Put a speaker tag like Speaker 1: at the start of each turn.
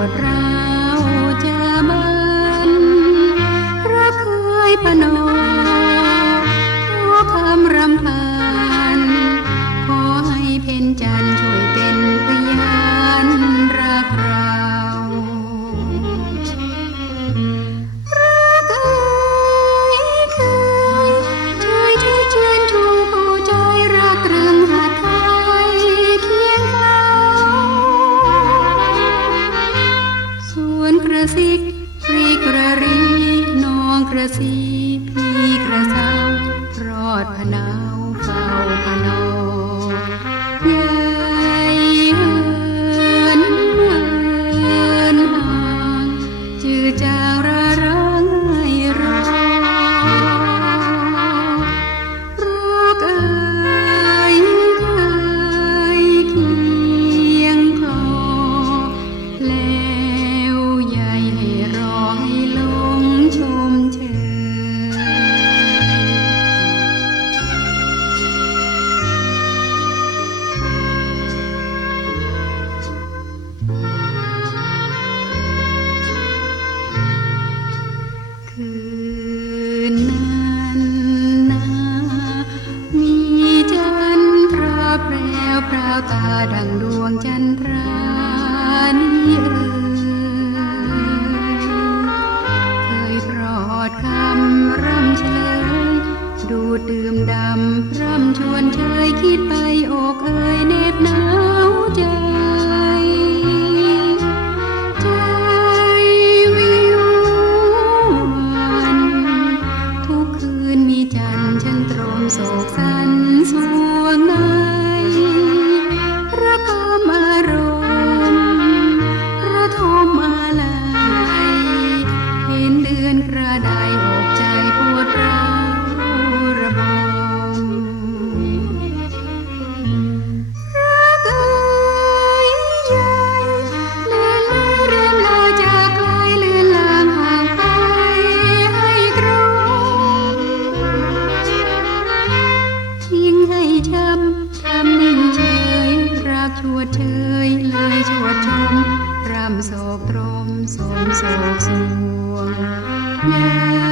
Speaker 1: добра. ประสีพี ดวงจันทรานี้เคยปลอดคำร่ำเชยดูดื่มดำร่ำชวนเชยคิดไปอกเอ่ยเน็บหนาวใจทุกคืนมีจันฉันตรมโศกสัน ยเลยชวดชมรำโศกตรมสมโศกสวงแย่